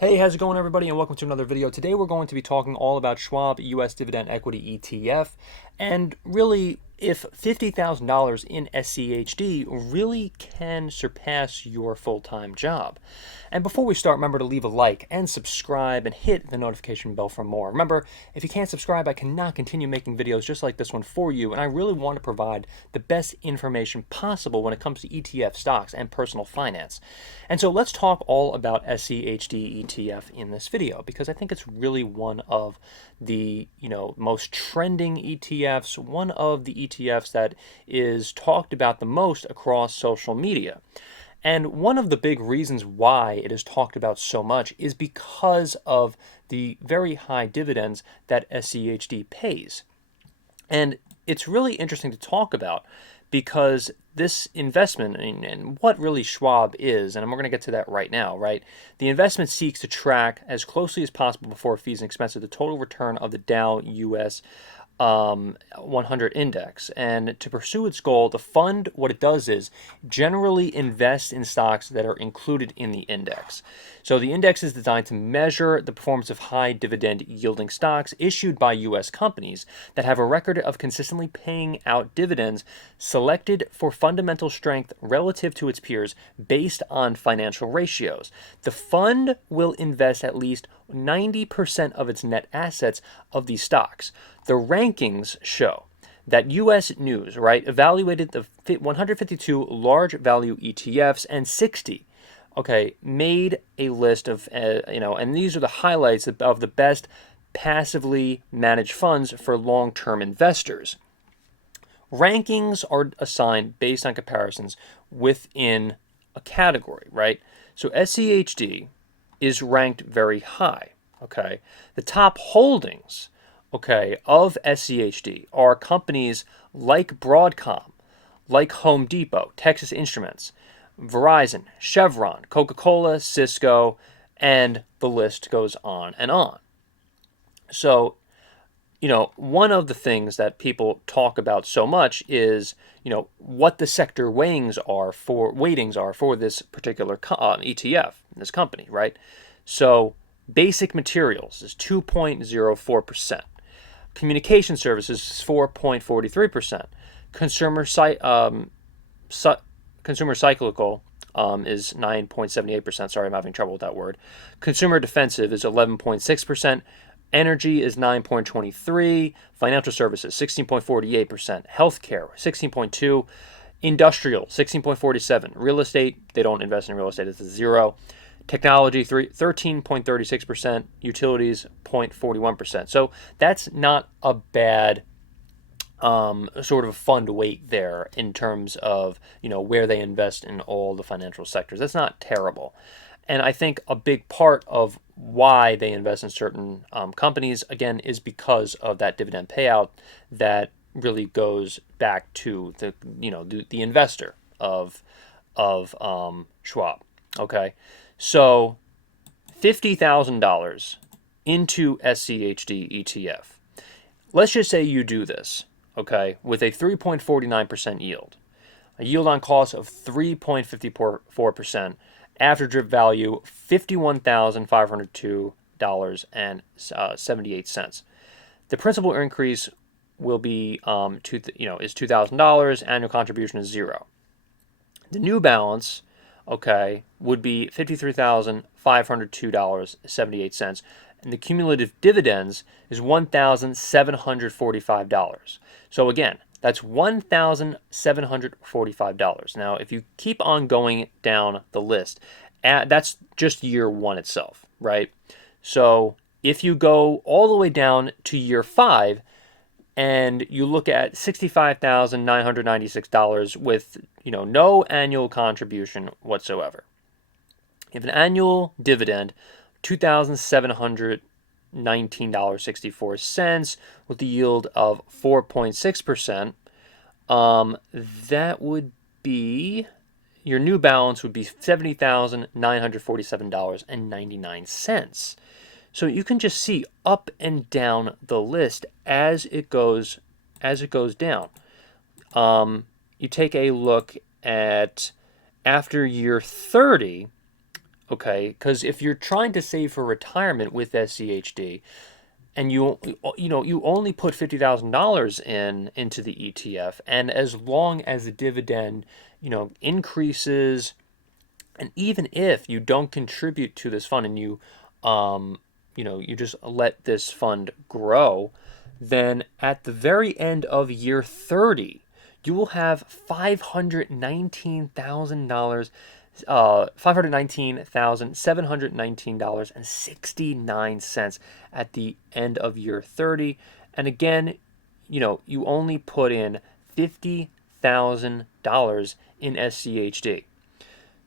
Hey, how's it going, everybody, and welcome to another video. Today we're going to be talking all about Schwab US Dividend Equity ETF, and really if $50,000 in SCHD really can surpass your full-time job. And before we start, remember to leave a like and subscribe and hit the notification bell for more. Remember, if you can't subscribe, I cannot continue making videos just like this one for you, and I really want to provide the best information possible when it comes to ETF stocks and personal finance. And so let's talk all about SCHD ETF in this video, because I think it's really one of the most trending ETFs, one of the ETFs that is talked about the most across social media. And one of the big reasons why it is talked about so much is because of the very high dividends that SCHD pays. And it's really interesting to talk about because this investment and what really Schwab is, and we're going to get to that right now, right? The investment seeks to track as closely as possible before fees and expenses the total return of the Dow US 100 index. And to pursue its goal, the fund, what it does is generally invest in stocks that are included in the index. So the index is designed to measure the performance of high dividend yielding stocks issued by U.S. companies that have a record of consistently paying out dividends, selected for fundamental strength relative to its peers based on financial ratios. The fund will invest at least 90% of its net assets of these stocks. The rankings show that U.S. News, right, evaluated the 152 large value ETFs and 60, made a list of, and these are the highlights of the best passively managed funds for long-term investors. Rankings are assigned based on comparisons within a category, right? So SCHD is ranked very high, okay? The top holdings, of SCHD are companies like Broadcom, like Home Depot, Texas Instruments, Verizon, Chevron, Coca-Cola, Cisco, and the list goes on and on. So, one of the things that people talk about so much is, what the sector weightings are for this particular ETF, this company, right? So, basic materials is 2.04%. Communication services is 4.43%. Consumer cyclical is 9.78%. Sorry, I'm having trouble with that word. Consumer defensive is 11.6%. Energy is 9.23%. Financial services 16.48%. Healthcare 16.2%. Industrial 16.47%. Real estate, they don't invest in real estate, it's a zero. Technology 13.36%, utilities 0.41%. So that's not a bad sort of fund weight there in terms of where they invest in all the financial sectors. That's not terrible. And I think a big part of why they invest in certain companies, again, is because of that dividend payout that really goes back to the investor of Schwab. Okay. So $50,000 into SCHD ETF. Let's just say you do this, with a 3.49% yield, a yield on cost of 3.54%, after drip value $51,502.78. The principal increase will be is $2,000. Annual contribution is zero. The new balance, would be $53,502.78, and the cumulative dividends is $1,745. So again, that's $1,745. Now, if you keep on going down the list, that's just year one itself, right? So if you go all the way down to year 5, and you look at $65,996 with no annual contribution whatsoever. You have an annual dividend, $2,719.64 with the yield of 4.6%. That would be, your new balance would be $70,947.99. So you can just see up and down the list as it goes down. You take a look at after year 30, Okay, because if you're trying to save for retirement with SCHD, and you only put $50,000 into the ETF, and as long as the dividend increases, and even if you don't contribute to this fund and um you just let this fund grow, then at the very end of year 30 you will have $519,000, $519,719.69 at the end of year 30. And again, you only put in $50,000 in SCHD.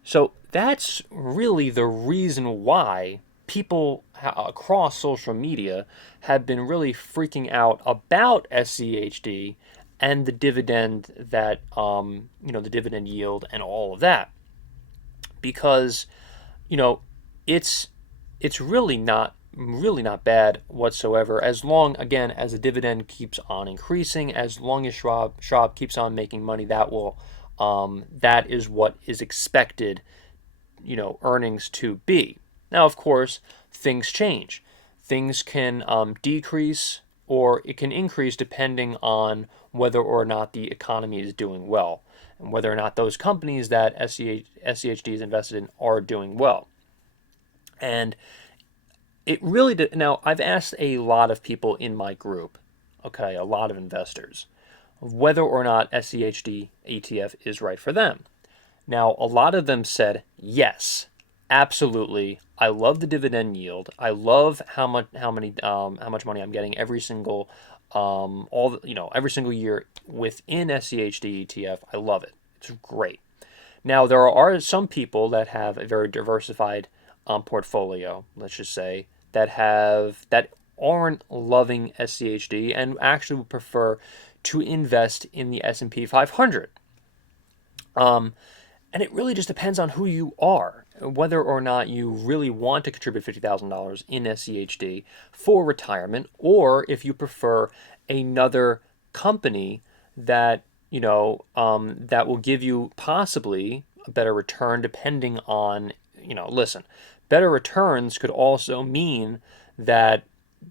So that's really the reason why people across social media have been really freaking out about SCHD and the dividend that the dividend yield and all of that, because you know it's it's really not bad whatsoever, as long, again, as the dividend keeps on increasing, as long as Schwab keeps on making money. That is what is expected, earnings to be. Now, of course, things change. Things can decrease or it can increase depending on whether or not the economy is doing well and whether or not those companies that SCHD is invested in are doing well. And it really did. Now, I've asked a lot of people in my group, okay, a lot of investors, whether or not SCHD ETF is right for them. Now, a lot of them said yes, absolutely. I love the dividend yield. I love how much money I'm getting every single every single year within SCHD ETF. I love it. It's great. Now, there are some people that have a very diversified portfolio, let's just say, that aren't loving SCHD and actually would prefer to invest in the S&P 500. And it really just depends on who you are, whether or not you really want to contribute $50,000 in SCHD for retirement, or if you prefer another company that that will give you possibly a better return, depending on, listen, better returns could also mean that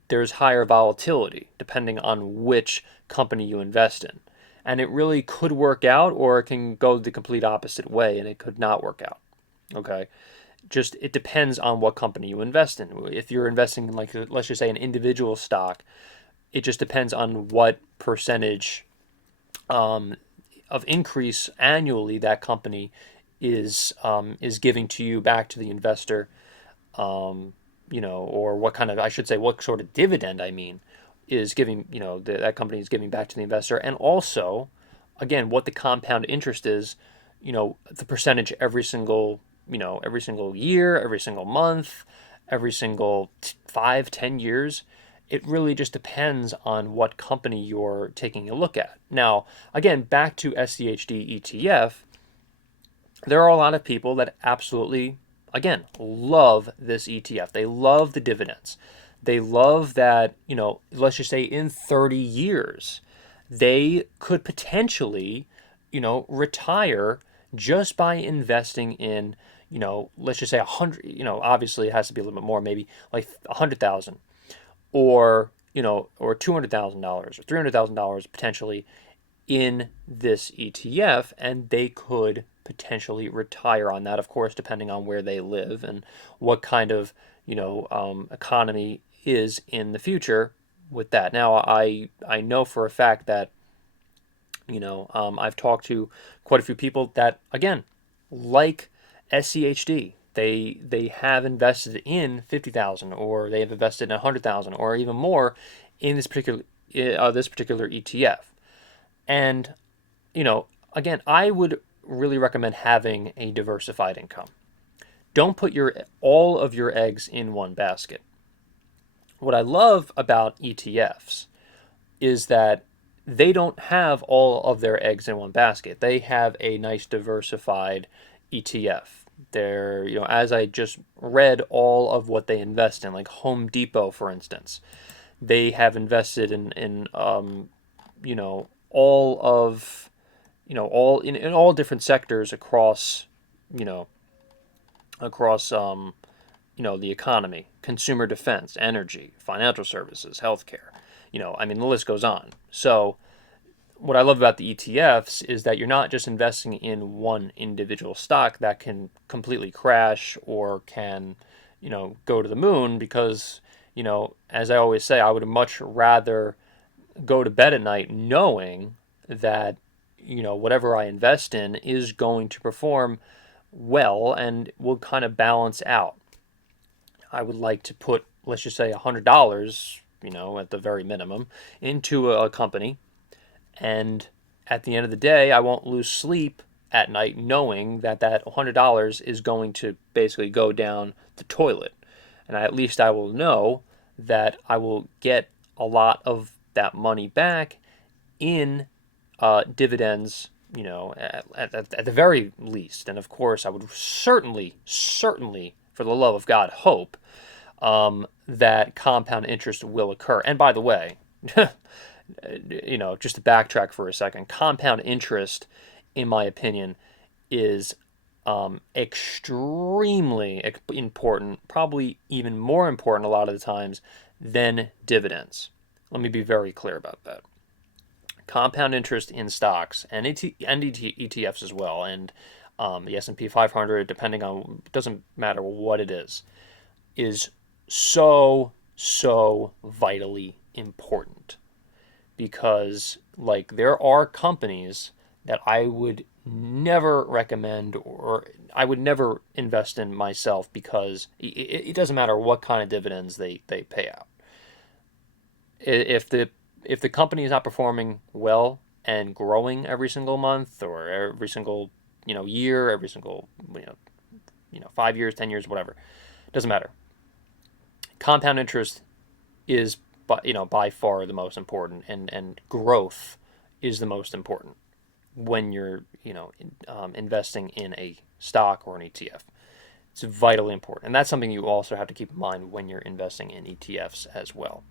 there's higher volatility depending on which company you invest in. And it really could work out, or it can go the complete opposite way and it could not work out. Okay. Just it depends on what company you invest in. If you're investing in, like, let's just say, an individual stock, it just depends on what percentage of increase annually that company is giving to you back to the investor, or what kind of, I should say, what sort of dividend, I mean, is giving, that company is giving back to the investor. And also, again, what the compound interest is, the percentage every single year, every single month, every single 5-10 years. It really just depends on what company you're taking a look at. Now, again, back to SCHD ETF, there are a lot of people that absolutely, again, love this ETF. They love the dividends. They love that, let's just say in 30 years, they could potentially, retire just by investing in, let's just say 100, obviously it has to be a little bit more, maybe like 100,000, or $200,000 or $300,000 potentially in this ETF, and they could potentially retire on that, of course, depending on where they live and what kind of economy is in the future with that. Now, I know for a fact that I've talked to quite a few people that, again, like SCHD. They have invested in 50,000, or they have invested in 100,000, or even more in this particular ETF. And again, I would really recommend having a diversified income. Don't put all of your eggs in one basket. What I love about ETFs is that they don't have all of their eggs in one basket. They have a nice diversified ETF. They're, as I just read all of what they invest in, like Home Depot, for instance, they have invested in all of, all in all different sectors across, across the economy, consumer defense, energy, financial services, healthcare. I mean, the list goes on. So what I love about the ETFs is that you're not just investing in one individual stock that can completely crash or can, go to the moon because, as I always say, I would much rather go to bed at night knowing that, whatever I invest in is going to perform well and will kind of balance out. I would like to put, let's just say, $100, at the very minimum, into a company, and at the end of the day, I won't lose sleep at night knowing that that $100 is going to basically go down the toilet. And at least I will know that I will get a lot of that money back in dividends, at the very least. And of course, I would certainly, for the love of God, hope that compound interest will occur. And by the way, just to backtrack for a second, compound interest, in my opinion, is extremely important, probably even more important a lot of the times than dividends. Let me be very clear about that. Compound interest in stocks and ETFs as well, and the S&P 500, depending on, doesn't matter what it is so vitally important, because like there are companies that I would never recommend or I would never invest in myself because it doesn't matter what kind of dividends they pay out. If the company is not performing well and growing every single month or every single year, every single 5 years, 10 years, whatever, doesn't matter. Compound interest is by far the most important, and growth is the most important when you're investing in a stock or an ETF. It's vitally important, and that's something you also have to keep in mind when you're investing in ETFs as well.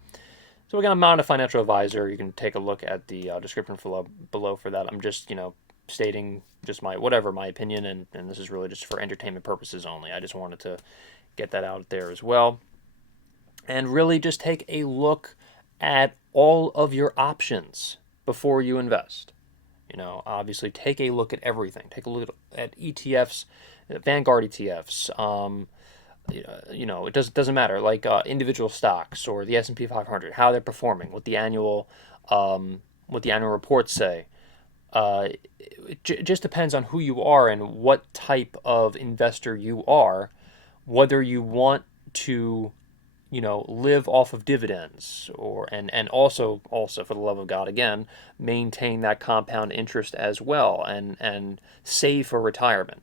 So again, I'm not a financial advisor. You can take a look at the description below for that. I'm just stating just my opinion, and this is really just for entertainment purposes only. I just wanted to get that out there as well. And really just take a look at all of your options before you invest. Obviously take a look at everything. Take a look at ETFs, Vanguard ETFs. It doesn't matter, like individual stocks or the S&P 500, how they're performing, what the annual reports say. It just depends on who you are and what type of investor you are, whether you want to live off of dividends and also for the love of God, again, maintain that compound interest as well and save for retirement.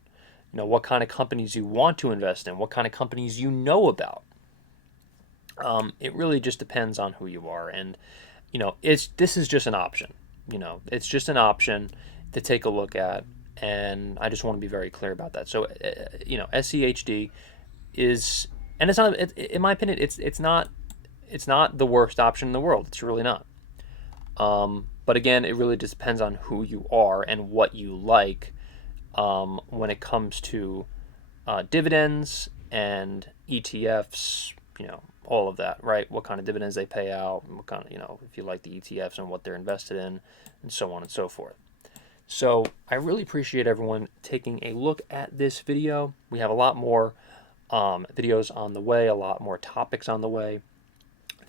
What kind of companies you want to invest in, what kind of companies you know about. It really just depends on who you are, and this is just an option. It's just an option to take a look at, and I just want to be very clear about that. So SCHD is, and it's not, in my opinion, it's not the worst option in the world. It's really not. But again, it really just depends on who you are and what you like when it comes to dividends and ETFs. All of that, right? What kind of dividends they pay out, and what kind of, if you like the ETFs and what they're invested in, and so on and so forth. So I really appreciate everyone taking a look at this video. We have a lot more videos on the way, a lot more topics on the way.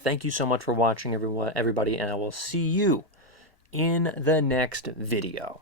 Thank you so much for watching, everybody, and I will see you in the next video.